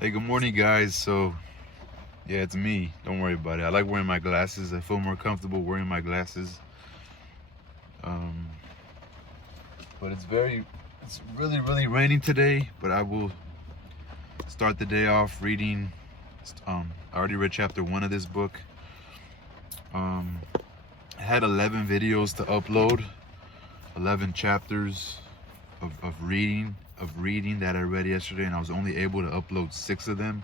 Hey, good morning, guys. So, yeah, it's me. Don't worry about it. I like wearing my glasses. I feel more comfortable wearing my glasses. Um, but it's really raining today. But I will start the day off reading. I already read chapter 1 of this book. Um, I had 11 videos to upload, 11 chapters of reading that I read yesterday, and I was only able to upload 6 of them.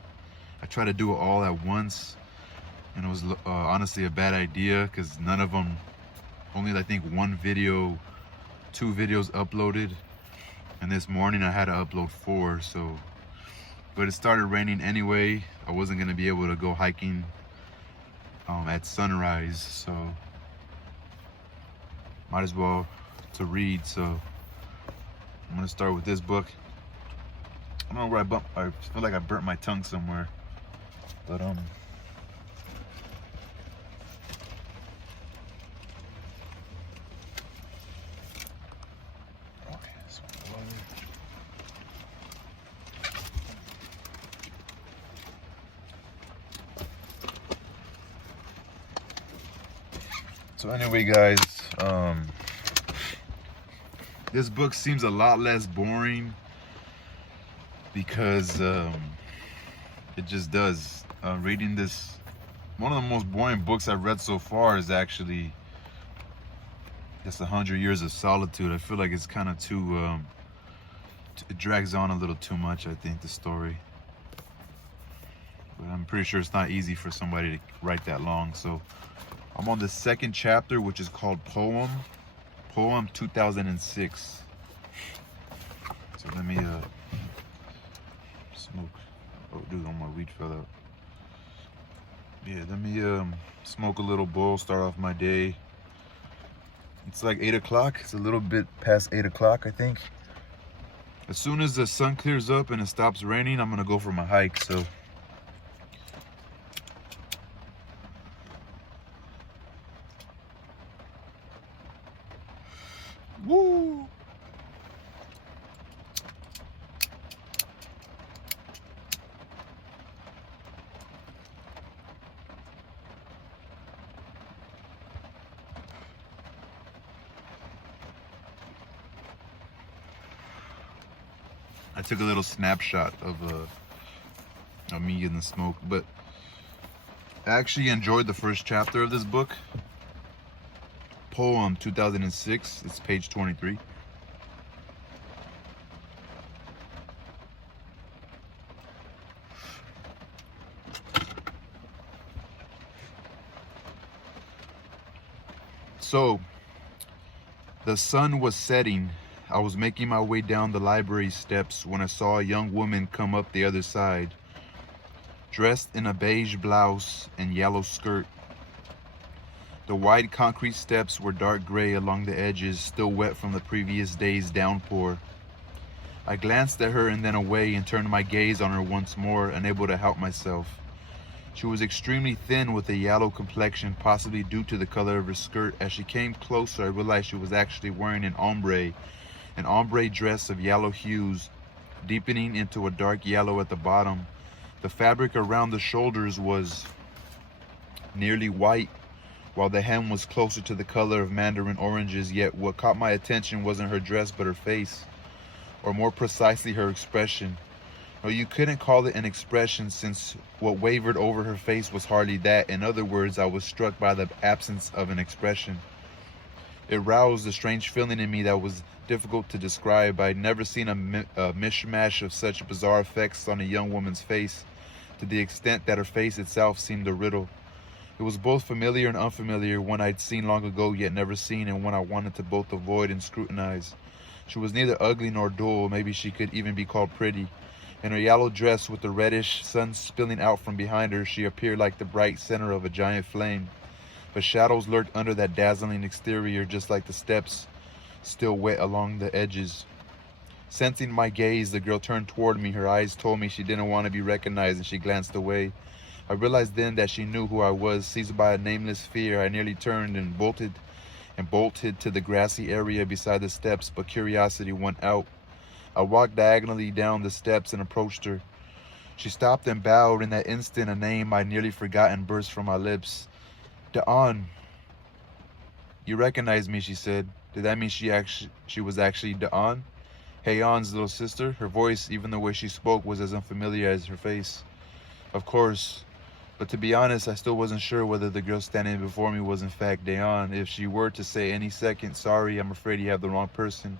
I tried to do it all at once, and it was honestly a bad idea because none of them, only I think one video, 2 videos uploaded, and this morning I had to upload 4. So, but it started raining anyway. I wasn't gonna be able to go hiking at sunrise, so might as well to read. So I'm gonna start with this book. I don't know where I feel like I burnt my tongue somewhere, but so anyway, guys, this book seems a lot less boring because it just does. Reading this, one of the most boring books I've read so far is actually just 100 Years of Solitude. I feel like it's kind of too, it drags on a little too much, I think, the story. But I'm pretty sure it's not easy for somebody to write that long. So I'm on the second chapter, which is called Poem 2006. So let me smoke. Oh, dude, all my weed fell out. Yeah, let me smoke a little bowl, start off my day. It's like 8 o'clock. It's a little bit past 8 o'clock, I think. As soon as the sun clears up and it stops raining, I'm gonna go for my hike. So woo! I took a little snapshot of me in the smoke, but I actually enjoyed the first chapter of this book, Poem 2006. It's page 23. So, the sun was setting. I was making my way down the library steps when I saw a young woman come up the other side, dressed in a beige blouse and yellow skirt. The wide concrete steps were dark gray along the edges, still wet from the previous day's downpour. I glanced at her and then away and turned my gaze on her once more, unable to help myself. She was extremely thin with a yellow complexion, possibly due to the color of her skirt. As she came closer, I realized she was actually wearing an ombre dress of yellow hues, deepening into a dark yellow at the bottom. The fabric around the shoulders was nearly white, while the hem was closer to the color of mandarin oranges. Yet what caught my attention wasn't her dress, but her face, or more precisely, her expression. No, you couldn't call it an expression, since what wavered over her face was hardly that. In other words, I was struck by the absence of an expression. It roused a strange feeling in me that was difficult to describe. I'd never seen a mishmash of such bizarre effects on a young woman's face, to the extent that her face itself seemed a riddle. It was both familiar and unfamiliar, one I'd seen long ago yet never seen, and one I wanted to both avoid and scrutinize. She was neither ugly nor dull, maybe she could even be called pretty. In her yellow dress, with the reddish sun spilling out from behind her, she appeared like the bright center of a giant flame. But shadows lurked under that dazzling exterior, just like the steps, still wet along the edges. Sensing my gaze, the girl turned toward me. Her eyes told me she didn't want to be recognized, and she glanced away. I realized then that she knew who I was. Seized by a nameless fear, I nearly turned and bolted to the grassy area beside the steps, but curiosity won out. I walked diagonally down the steps and approached her. She stopped and bowed. In that instant, a name I'd nearly forgotten burst from my lips. Dayon. You recognize me, she said. Did that mean she was actually Dayon? Haeyeon's little sister? Her voice, even the way she spoke, was as unfamiliar as her face. Of course. But to be honest, I still wasn't sure whether the girl standing before me was in fact Dayon. If she were to say any second, sorry, I'm afraid you have the wrong person,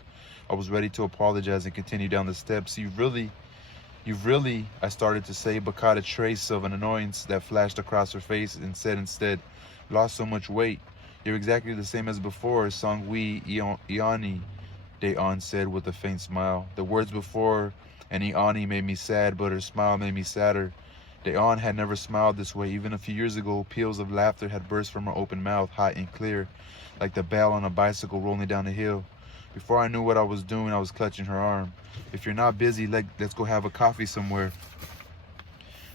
I was ready to apologize and continue down the steps. You've really, I started to say, but caught a trace of an annoyance that flashed across her face and said instead, lost so much weight. You're exactly the same as before, Songwi Iani, Dayon said with a faint smile. The words before and Iani made me sad, but her smile made me sadder. Dayon had never smiled this way. Even a few years ago, peals of laughter had burst from her open mouth, hot and clear, like the bell on a bicycle rolling down a hill. Before I knew what I was doing, I was clutching her arm. If you're not busy, let's go have a coffee somewhere.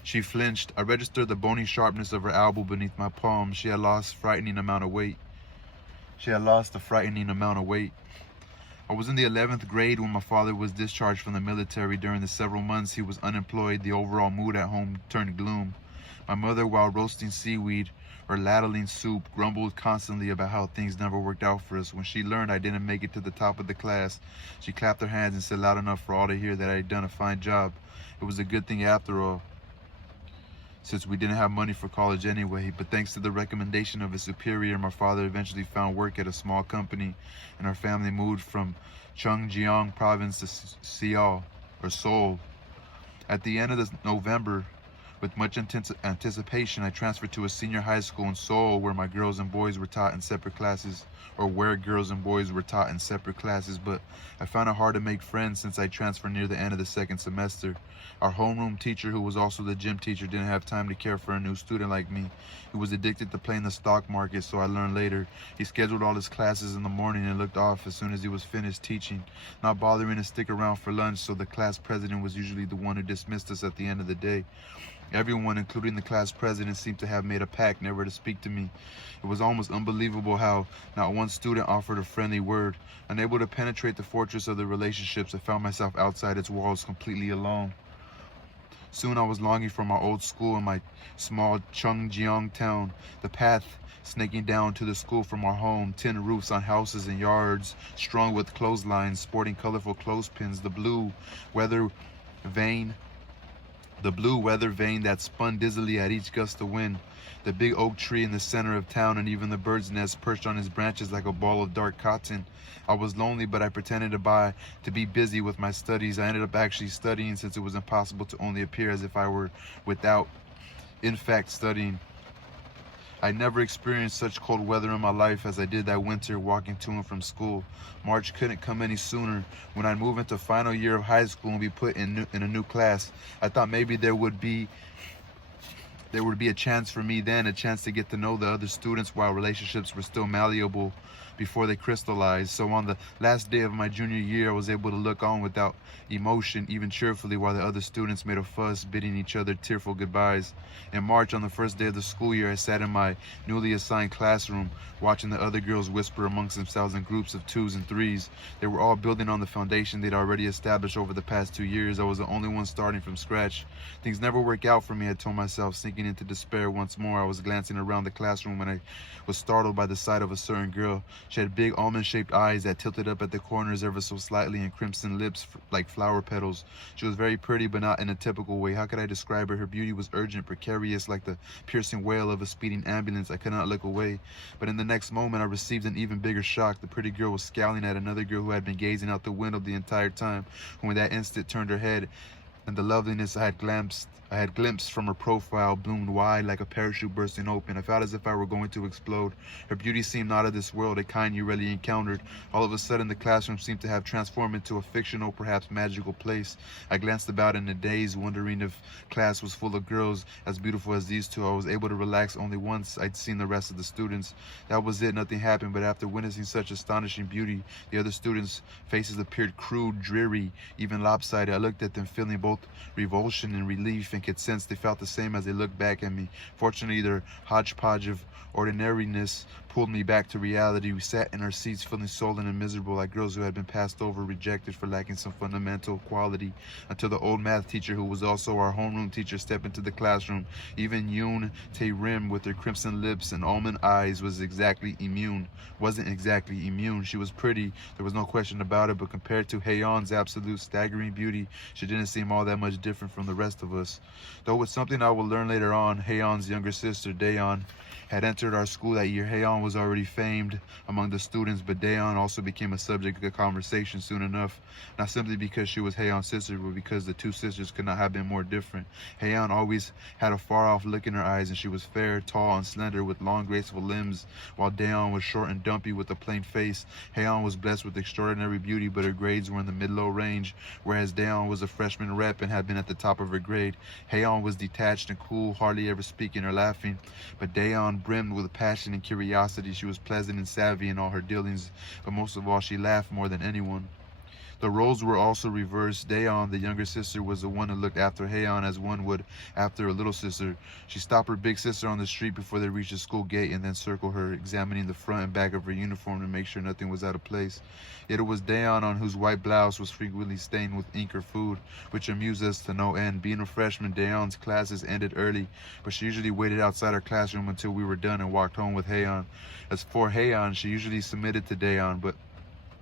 She flinched. I registered the bony sharpness of her elbow beneath my palm. She had lost a frightening amount of weight. I was in the 11th grade when my father was discharged from the military. During the several months he was unemployed, the overall mood at home turned gloom. My mother, while roasting seaweed or ladling soup, grumbled constantly about how things never worked out for us. When she learned I didn't make it to the top of the class, she clapped her hands and said loud enough for all to hear that I had done a fine job. It was a good thing after all, since we didn't have money for college anyway. But thanks to the recommendation of a superior, my father eventually found work at a small company, and our family moved from Chungcheong province to Seoul. At the end of November, with much anticipation, I transferred to a senior high school in Seoul where girls and boys were taught in separate classes, but I found it hard to make friends since I transferred near the end of the second semester. Our homeroom teacher, who was also the gym teacher, didn't have time to care for a new student like me. He was addicted to playing the stock market, so I learned later. He scheduled all his classes in the morning and looked off as soon as he was finished teaching, not bothering to stick around for lunch, so the class president was usually the one who dismissed us at the end of the day. Everyone, including the class president, seemed to have made a pact never to speak to me. It was almost unbelievable how not one student offered a friendly word. Unable to penetrate the fortress of the relationships, I found myself outside its walls, completely alone. Soon I was longing for my old school in my small Chungcheong town. The path snaking down to the school from our home, tin roofs on houses and yards, strung with clotheslines, sporting colorful clothespins, the blue weather vane that spun dizzily at each gust of wind, the big oak tree in the center of town, and even the bird's nest perched on its branches like a ball of dark cotton. I was lonely, but I pretended to be busy with my studies. I ended up actually studying, since it was impossible to only appear as if I were without, in fact, studying. I never experienced such cold weather in my life as I did that winter walking to and from school. March couldn't come any sooner. When I'd move into final year of high school and be put in a new class, I thought maybe there would be a chance for me then, a chance to get to know the other students while relationships were still malleable before they crystallized. So on the last day of my junior year, I was able to look on without emotion, even cheerfully, while the other students made a fuss, bidding each other tearful goodbyes. In March, on the first day of the school year, I sat in my newly assigned classroom, watching the other girls whisper amongst themselves in groups of twos and threes. They were all building on the foundation they'd already established over the past 2 years. I was the only one starting from scratch. Things never work out for me, I told myself, sinking into despair once more. I was glancing around the classroom when I was startled by the sight of a certain girl. She had big almond-shaped eyes that tilted up at the corners ever so slightly, and crimson lips like flower petals. She was very pretty, but not in a typical way. How could I describe her? Her beauty was urgent, precarious, like the piercing wail of a speeding ambulance. I could not look away. But in the next moment, I received an even bigger shock. The pretty girl was scowling at another girl who had been gazing out the window the entire time, who in that instant turned her head, and the loveliness I had glimpsed from her profile bloomed wide like a parachute bursting open. I felt as if I were going to explode. Her beauty seemed not of this world, a kind you rarely encountered. All of a sudden, the classroom seemed to have transformed into a fictional, perhaps magical place. I glanced about in a daze, wondering if class was full of girls as beautiful as these two. I was able to relax only once I'd seen the rest of the students. That was it, nothing happened, but after witnessing such astonishing beauty, the other students' faces appeared crude, dreary, even lopsided. I looked at them, feeling both revulsion and relief, and could sense they felt the same as they looked back at me. Fortunately, their hodgepodge of ordinariness pulled me back to reality. We sat in our seats feeling sullen and miserable, like girls who had been passed over, rejected for lacking some fundamental quality, until the old math teacher, who was also our homeroom teacher, stepped into the classroom. Even Yoon Tae-rim, with her crimson lips and almond eyes, wasn't exactly immune. She was pretty, there was no question about it, but compared to Haeyeon's absolute staggering beauty, she didn't seem all that much different from the rest of us. Though it's something I will learn later on, Haeyeon's younger sister, Dayon, had entered our school that year. Haeyeon was already famed among the students, but Dayon also became a subject of conversation soon enough, not simply because she was Haeyeon's sister, but because the two sisters could not have been more different. Haeyeon always had a far-off look in her eyes, and she was fair, tall, and slender with long, graceful limbs, while Dayon was short and dumpy with a plain face. Haeyeon was blessed with extraordinary beauty, but her grades were in the mid-low range, whereas Dayon was a freshman rep and had been at the top of her grade. Haeyeon was detached and cool, hardly ever speaking or laughing, but Dayon brimmed with passion and curiosity. She was pleasant and savvy in all her dealings, but most of all, she laughed more than anyone. The roles were also reversed. Dayon, the younger sister, was the one who looked after Haeyeon as one would after a little sister. She stopped her big sister on the street before they reached the school gate and then circled her, examining the front and back of her uniform to make sure nothing was out of place. Yet it was Dayon on whose white blouse was frequently stained with ink or food, which amused us to no end. Being a freshman, Dayon's classes ended early, but she usually waited outside our classroom until we were done and walked home with Haeyeon. As for Haeyeon, she usually submitted to Dayon, but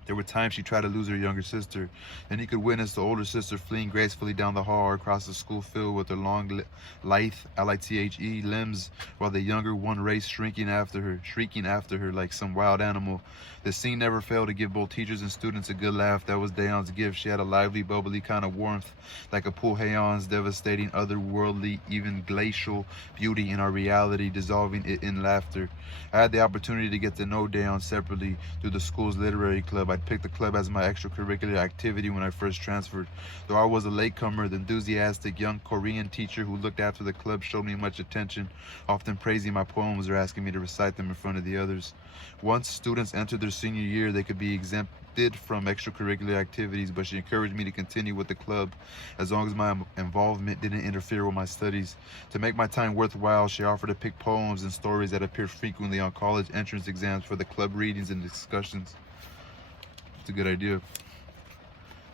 there were times she tried to lose her younger sister, and he could witness the older sister fleeing gracefully down the hall or across the school field with her long, lithe, L-I-T-H-E, limbs, while the younger one raced, shrieking after her like some wild animal. The scene never failed to give both teachers and students a good laugh. That was Dayon's gift. She had a lively, bubbly kind of warmth, like a pool. Haeyeon's devastating, otherworldly, even glacial beauty in our reality, dissolving it in laughter. I had the opportunity to get to know Dayon separately through the school's literary club. I'd picked the club as my extracurricular activity when I first transferred. Though I was a latecomer, the enthusiastic young Korean teacher who looked after the club showed me much attention, often praising my poems or asking me to recite them in front of the others. Once students entered their senior year, they could be exempted from extracurricular activities, but she encouraged me to continue with the club as long as my involvement didn't interfere with my studies. To make my time worthwhile, she offered to pick poems and stories that appeared frequently on college entrance exams for the club readings and discussions. It's a good idea.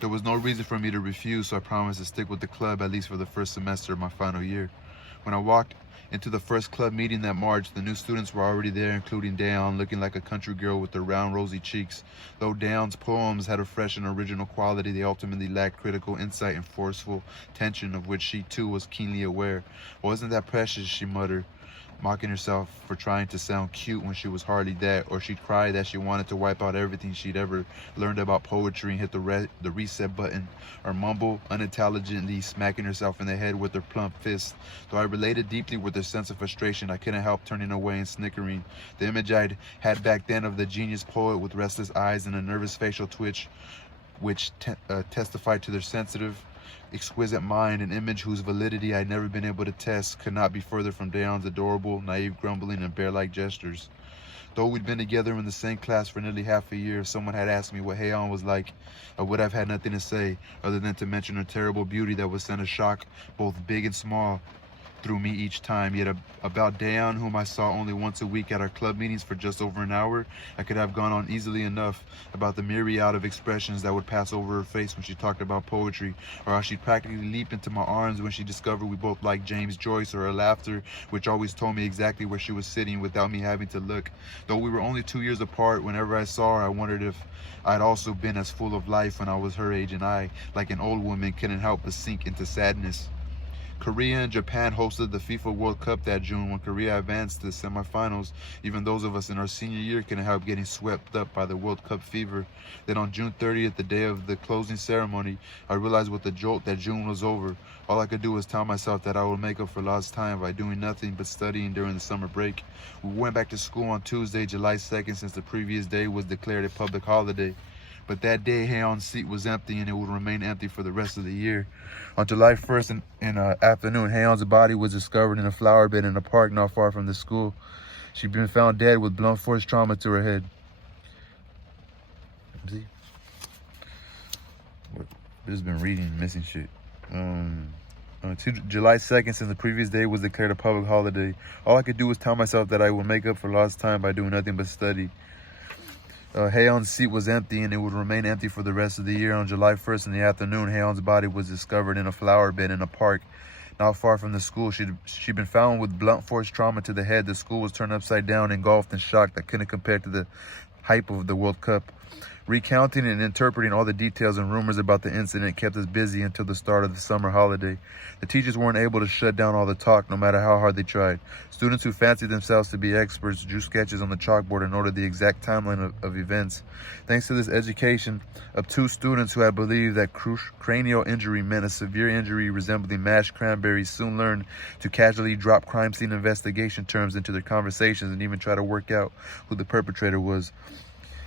There was no reason for me to refuse, so I promised to stick with the club at least for the first semester of my final year. When I walked into the first club meeting that March, the new students were already there, including Dayon, looking like a country girl with her round, rosy cheeks. Though Dayon's poems had a fresh and original quality, they ultimately lacked critical insight and forceful tension, of which she too was keenly aware. "Wasn't that precious?" she muttered, mocking herself for trying to sound cute when she was hardly that, or she'd cry that she wanted to wipe out everything she'd ever learned about poetry and hit the reset button, or mumble unintelligently, smacking herself in the head with her plump fist. Though I related deeply with her sense of frustration, I couldn't help turning away and snickering. The image I'd had back then of the genius poet with restless eyes and a nervous facial twitch, which testified to their sensitive, exquisite mind, an image whose validity I'd never been able to test, could not be further from Dayon's adorable, naive grumbling and bear-like gestures. Though we'd been together in the same class for nearly half a year, if someone had asked me what Haeyeon was like, I would have had nothing to say, other than to mention her terrible beauty that would send a shock, both big and small, through me each time. Yet about Dayon, whom I saw only once a week at our club meetings for just over an hour, I could have gone on easily enough about the myriad of expressions that would pass over her face when she talked about poetry, or how she'd practically leap into my arms when she discovered we both liked James Joyce, or her laughter, which always told me exactly where she was sitting without me having to look. Though we were only 2 years apart, whenever I saw her, I wondered if I'd also been as full of life when I was her age, and I, like an old woman, couldn't help but sink into sadness. Korea and Japan hosted the FIFA World Cup that June. When Korea advanced to the semifinals, even those of us in our senior year couldn't help getting swept up by the World Cup fever. Then on June 30th, the day of the closing ceremony, I realized with a jolt that June was over. All I could do was tell myself that I would make up for lost time by doing nothing but studying during the summer break. We went back to school on Tuesday, July 2nd, since the previous day was declared a public holiday. But that day, Haeyeon's seat was empty, and it would remain empty for the rest of the year. On July 1st in afternoon, Haeyeon's body was discovered in a flower bed in a park not far from the school. She'd been found dead with blunt force trauma to her head. See? I've just been reading missing shit. July 2nd, since the previous day was declared a public holiday. All I could do was tell myself that I would make up for lost time by doing nothing but study. Haeyeon's seat was empty, and it would remain empty for the rest of the year. On July 1st in the afternoon, Haeyeon's body was discovered in a flower bed in a park not far from the school. She'd been found with blunt force trauma to the head. The school was turned upside down, engulfed in shock that couldn't compare to the hype of the World Cup. Recounting and interpreting all the details and rumors about the incident kept us busy until the start of the summer holiday. The teachers weren't able to shut down all the talk, no matter how hard they tried. Students who fancied themselves to be experts drew sketches on the chalkboard and noted the exact timeline of events. Thanks to this education of 2 students who had believed that cranial injury meant a severe injury resembling mashed cranberries, soon learned to casually drop crime scene investigation terms into their conversations and even try to work out who the perpetrator was.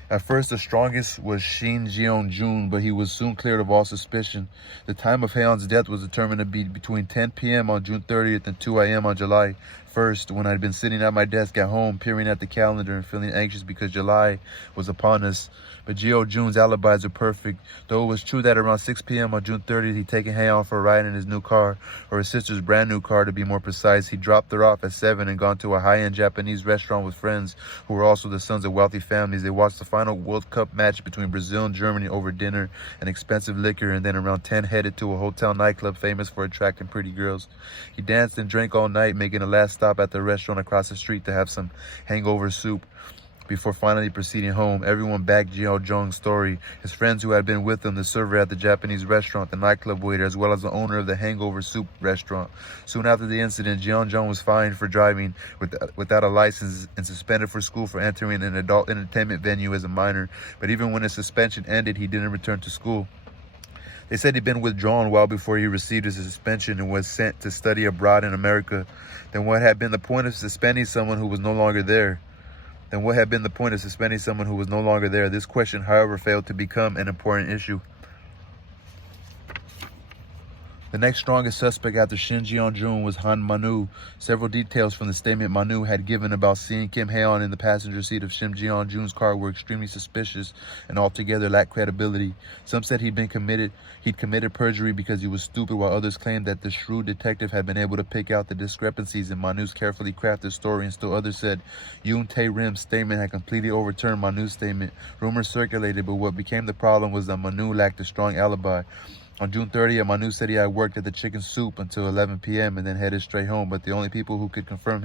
At first, the strongest was Shin Jeong-jun, but he was soon cleared of all suspicion. The time of Haeyeon's death was determined to be between 10 p.m. on June 30th and 2 a.m. on July 1st, when I'd been sitting at my desk at home, peering at the calendar and feeling anxious because July was upon us. But Jeong-jun's alibis were perfect. Though it was true that around 6 p.m. on June 30th, he'd taken Haeyeon for a ride in his new car, or his sister's brand new car to be more precise. He dropped her off at 7 and gone to a high-end Japanese restaurant with friends who were also the sons of wealthy families. They watched the final World Cup match between Brazil and Germany over dinner and expensive liquor, and then around 10 headed to a hotel nightclub famous for attracting pretty girls. He danced and drank all night, making a last stop at the restaurant across the street to have some hangover soup before finally proceeding home. Everyone backed Jeong-jun's story. His friends who had been with him, the server at the Japanese restaurant, the nightclub waiter, as well as the owner of the hangover soup restaurant. Soon after the incident, Jeong-jun was fined for driving without a license and suspended for school for entering an adult entertainment venue as a minor. But even when his suspension ended, he didn't return to school. They said he'd been withdrawn well before he received his suspension and was sent to study abroad in America. Then what had been the point of suspending someone who was no longer there? This question, however, failed to become an important issue. The next strongest suspect after Shin Jeong-jun was Han Manu. Several details from the statement Manu had given about seeing Kim Haeyeon in the passenger seat of Shin Jeong-jun's car were extremely suspicious and altogether lacked credibility. Some said he'd committed perjury because he was stupid, while others claimed that the shrewd detective had been able to pick out the discrepancies in Manu's carefully crafted story, and still others said Yoon Tae-rim's statement had completely overturned Manu's statement. Rumors circulated, but what became the problem was that Manu lacked a strong alibi. On June 30th, Manu said he had worked at the chicken soup until 11 p.m. and then headed straight home, but the only people who could confirm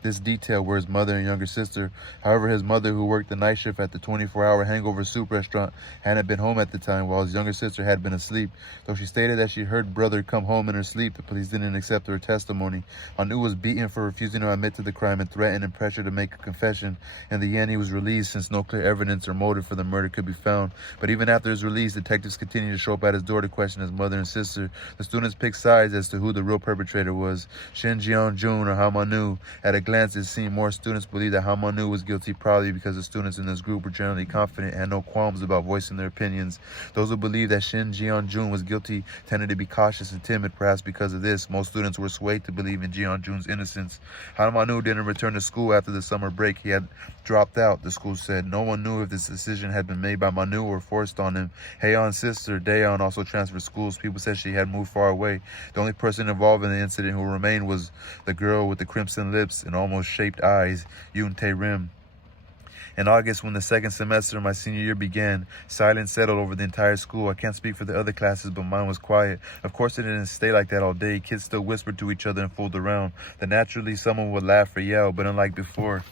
this detail were his mother and younger sister. However, his mother, who worked the night shift at the 24-hour hangover soup restaurant, hadn't been home at the time, while his younger sister had been asleep. Though she stated that she heard brother come home in her sleep, the police didn't accept her testimony. Manu was beaten for refusing to admit to the crime and threatened and pressured to make a confession. In the end, he was released since no clear evidence or motive for the murder could be found. But even after his release, detectives continued to show up at his door to question his mother and sister. The students picked sides as to who the real perpetrator was, Shin Jeong-jun or Han Manu. At a glance, it seemed more students believed that Han Manu was guilty, probably because the students in this group were generally confident and had no qualms about voicing their opinions. Those who believed that Shin Jeong-jun was guilty tended to be cautious and timid. Perhaps because of this, most students were swayed to believe in Jeong-jun's innocence. Han Manu didn't return to school after the summer break. He had dropped out, the school said. No one knew if this decision had been made by Manu or forced on him. Haeyeon's sister, Dayon, also transferred schools. People said she had moved far away. The only person involved in the incident who remained was the girl with the crimson lips and almost shaped eyes, Yoon Tae-rim. In August, when the second semester of my senior year began, silence settled over the entire school. I can't speak for the other classes, but mine was quiet. Of course, it didn't stay like that all day. Kids still whispered to each other and fooled around. Then naturally, someone would laugh or yell, but unlike before,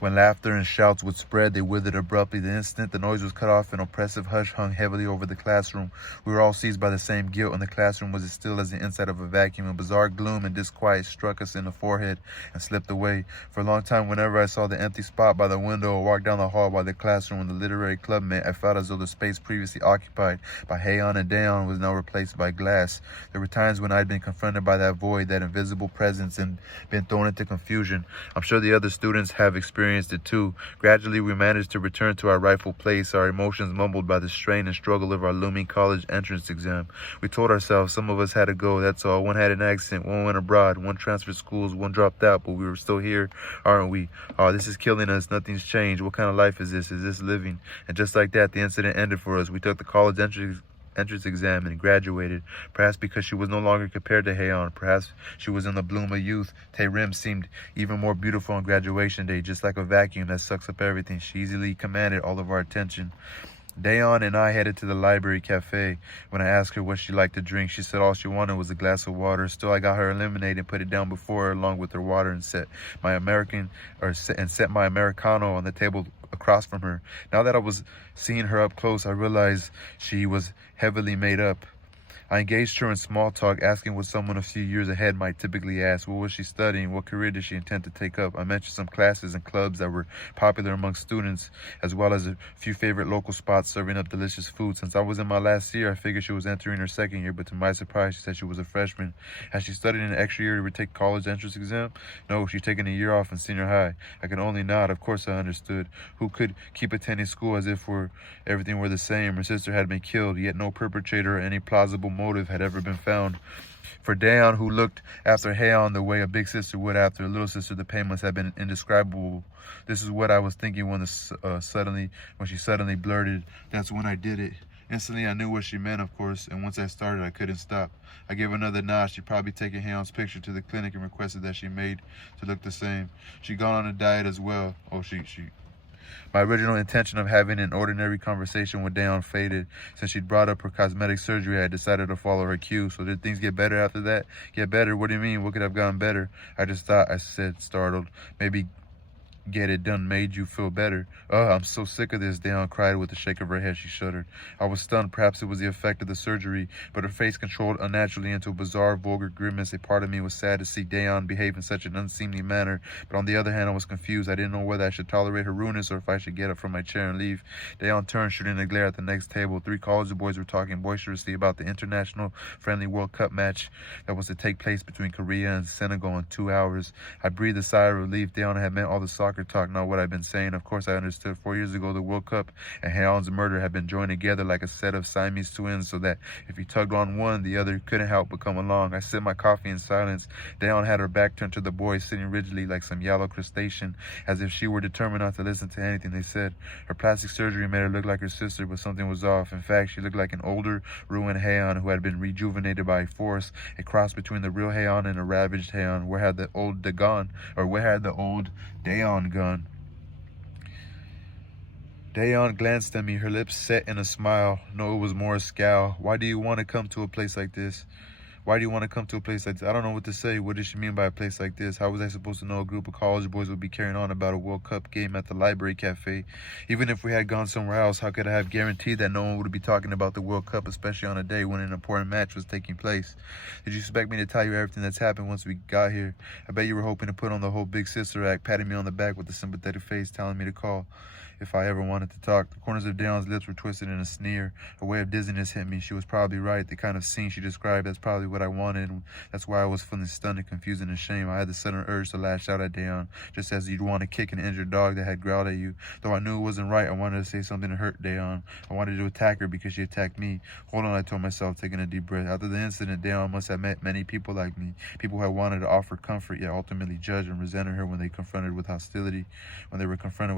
when laughter and shouts would spread, they withered abruptly. The instant the noise was cut off, an oppressive hush hung heavily over the classroom. We were all seized by the same guilt, and the classroom was as still as the inside of a vacuum. A bizarre gloom and disquiet struck us in the forehead and slipped away. For a long time, whenever I saw the empty spot by the window or walked down the hall by the classroom when the literary club met, I felt as though the space previously occupied by Haeyeon and Dayon was now replaced by glass. There were times when I'd been confronted by that void, that invisible presence, and been thrown into confusion. I'm sure the other students have experienced it too. Gradually, we managed to return to our rightful place, our emotions mumbled by the strain and struggle of our looming college entrance exam. We told ourselves some of us had to go, that's all. One had an accident, one went abroad, one transferred schools, one dropped out, but we were still here, aren't we? Oh, this is killing us. Nothing's changed. What kind of life is this? Is this living? And just like that, the incident ended for us. We took the college entrance exam and graduated, perhaps because she was no longer compared to Dayon. Perhaps she was in the bloom of youth. Tae-rim seemed even more beautiful on graduation day, just like a vacuum that sucks up everything. She easily commanded all of our attention. Dayon and I headed to the library cafe. When I asked her what she liked to drink, she said all she wanted was a glass of water. Still, I got her a lemonade and put it down before her along with her water and set my Americano on the table across from her. Now that I was seeing her up close, I realized she was heavily made up. I engaged her in small talk, asking what someone a few years ahead might typically ask. What was she studying? What career did she intend to take up? I mentioned some classes and clubs that were popular among students, as well as a few favorite local spots serving up delicious food. Since I was in my last year, I figured she was entering her second year, but to my surprise, she said she was a freshman. Has she studied an extra year to retake college entrance exam? No, she's taking a year off in senior high. I could only nod. Of course I understood. Who could keep attending school as if everything were the same? Her sister had been killed, yet no perpetrator or any plausible motive had ever been found. For Dayon, who looked after Haeon the way a big sister would after a little sister, the pain must have been indescribable. This is what I was thinking when she suddenly blurted, "That's when I did it." Instantly, I knew what she meant, of course, and once I started, I couldn't stop. I gave another nod. She'd probably taken Haeon's picture to the clinic and requested that she made to look the same. She'd gone on a diet as well. My original intention of having an ordinary conversation with Dayon faded. Since she'd brought up her cosmetic surgery, I decided to follow her cue. So did things get better after that? Get better? What do you mean? What could have gone better? I just thought, I said, startled. Maybe get it done made you feel better. Oh, I'm so sick of this, Dayon cried with a shake of her head. She shuddered. I was stunned. Perhaps it was the effect of the surgery, but her face controlled unnaturally into a bizarre, vulgar grimace. A part of me was sad to see Dayon behave in such an unseemly manner, but on the other hand, I was confused. I didn't know whether I should tolerate her rudeness or if I should get up from my chair and leave. Dayon turned, shooting a glare at the next table. 3 college boys were talking boisterously about the international friendly World Cup match that was to take place between Korea and Senegal in 2 hours. I breathed a sigh of relief. Dayon had meant all the soccer talk, not what I'd been saying. Of course, I understood. 4 years ago, the World Cup and Haeon's murder had been joined together like a set of Siamese twins, so that if he tugged on one, the other couldn't help but come along. I sipped my coffee in silence. Dayon had her back turned to the boys, sitting rigidly like some yellow crustacean, as if she were determined not to listen to anything they said. Her plastic surgery made her look like her sister, but something was off. In fact, she looked like an older, ruined Haeon who had been rejuvenated by force, a cross between the real Haeon and a ravaged Haeon. Where had the old Dayon gone? Dayon glanced at me, her lips set in a smile. No, it was more a scowl. Why do you want to come to a place like this? Why do you want to come to a place like this? I don't know what to say. What did she mean by a place like this? How was I supposed to know a group of college boys would be carrying on about a World Cup game at the library cafe? Even if we had gone somewhere else, how could I have guaranteed that no one would be talking about the World Cup, especially on a day when an important match was taking place? Did you expect me to tell you everything that's happened once we got here? I bet you were hoping to put on the whole big sister act, patting me on the back with a sympathetic face, telling me to call if I ever wanted to talk. The corners of Dayon's lips were twisted in a sneer. A wave of dizziness hit me. She was probably right. The kind of scene she described, that's probably what I wanted. That's why I was feeling stunned and confused and ashamed. I had the sudden urge to lash out at Dayon, just as you'd want to kick an injured dog that had growled at you. Though I knew it wasn't right, I wanted to say something to hurt Dayon. I wanted to attack her because she attacked me. Hold on, I told myself, taking a deep breath. After the incident, Dayon must have met many people like me. People who had wanted to offer comfort, yet ultimately judged and resented her when they were confronted with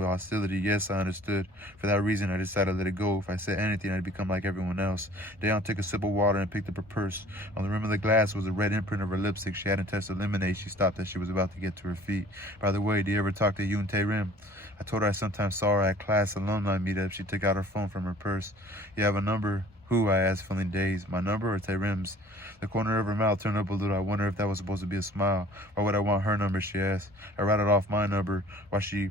hostility. Yes, I understood. For that reason, I decided to let it go. If I said anything, I'd become like everyone else. Dayon took a sip of water and picked up her purse. On the rim of the glass was a red imprint of her lipstick. She hadn't touched the lemonade. She stopped as she was about to get to her feet. By the way, do you ever talk to Yoon Tae-rim? I told her I sometimes saw her at class alumni meetup. She took out her phone from her purse. You have a number? Who? I asked, feeling dazed. My number or Tae-rim's? The corner of her mouth turned up a little. I wonder if that was supposed to be a smile. Why would I want her number, she asked. I rattled off my number while she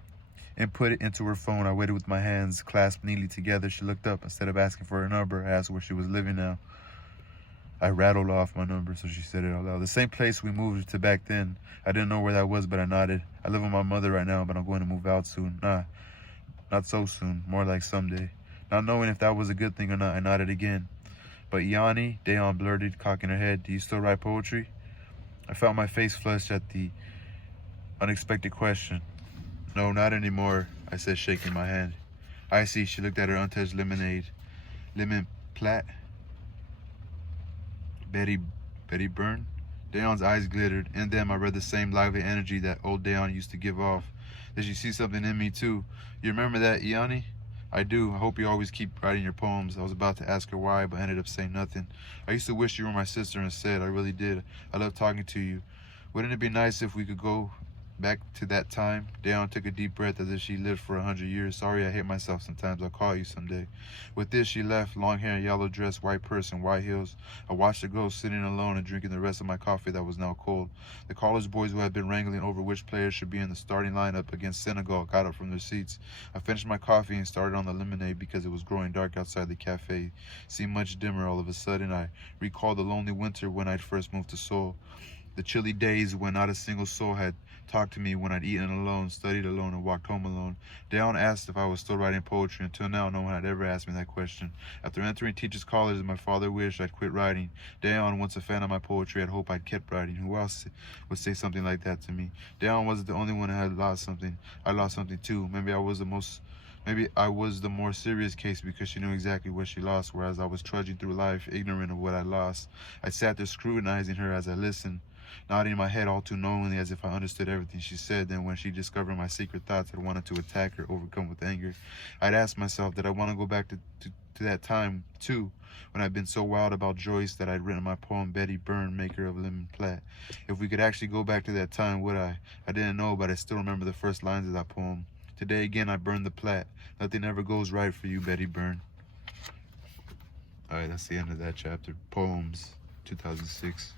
input it into her phone. I waited with my hands clasped neatly together. She looked up. Instead of asking for her number, I asked where she was living now. I rattled off my number, so she said it out loud. The same place we moved to back then. I didn't know where that was, but I nodded. I live with my mother right now, but I'm going to move out soon. Nah, not so soon. More like someday. Not knowing if that was a good thing or not, I nodded again. But Yanni, Dayon blurted, cocking her head, do you still write poetry? I felt my face flush at the unexpected question. No, not anymore, I said, shaking my hand. I see, she looked at her untouched lemonade. Lemon plat? Betty Byrne? Dayon's eyes glittered. In them, I read the same lively energy that old Dayon used to give off. Did you see something in me, too? You remember that, Yanni? I do. I hope you always keep writing your poems. I was about to ask her why, but ended up saying nothing. I used to wish you were my sister instead. I really did. I love talking to you. Wouldn't it be nice if we could go back to that time? Dayon took a deep breath as if she lived for 100 years. Sorry, I hate myself sometimes. I'll call you someday. With this, she left, long hair, yellow dress, white purse, and white heels. I watched her go, sitting alone and drinking the rest of my coffee that was now cold. The college boys who had been wrangling over which players should be in the starting lineup against Senegal got up from their seats. I finished my coffee and started on the lemonade because it was growing dark outside the cafe. Seemed much dimmer all of a sudden. I recalled the lonely winter when I'd first moved to Seoul. The chilly days when not a single soul had talked to me, when I'd eaten alone, studied alone, and walked home alone. Dayon asked if I was still writing poetry. Until now, no one had ever asked me that question. After entering Teachers College and my father wished I'd quit writing, Dayon, once a fan of my poetry, had hoped I'd kept writing. Who else would say something like that to me? Dayon wasn't the only one who had lost something. I lost something too. Maybe I was the more serious case because she knew exactly what she lost, whereas I was trudging through life ignorant of what I lost. I sat there scrutinizing her as I listened, nodding my head all too knowingly as if I understood everything she said. Then when she discovered my secret thoughts, I wanted to attack her, overcome with anger. I'd asked myself, did I want to go back to that time, too, when I'd been so wild about Joyce that I'd written my poem, Betty Byrne, Maker of Lemon Platt? If we could actually go back to that time, would I? I didn't know, but I still remember the first lines of that poem. Today again I burned the Platt. Nothing ever goes right for you, Betty Byrne. Alright, that's the end of that chapter. Poems, 2006.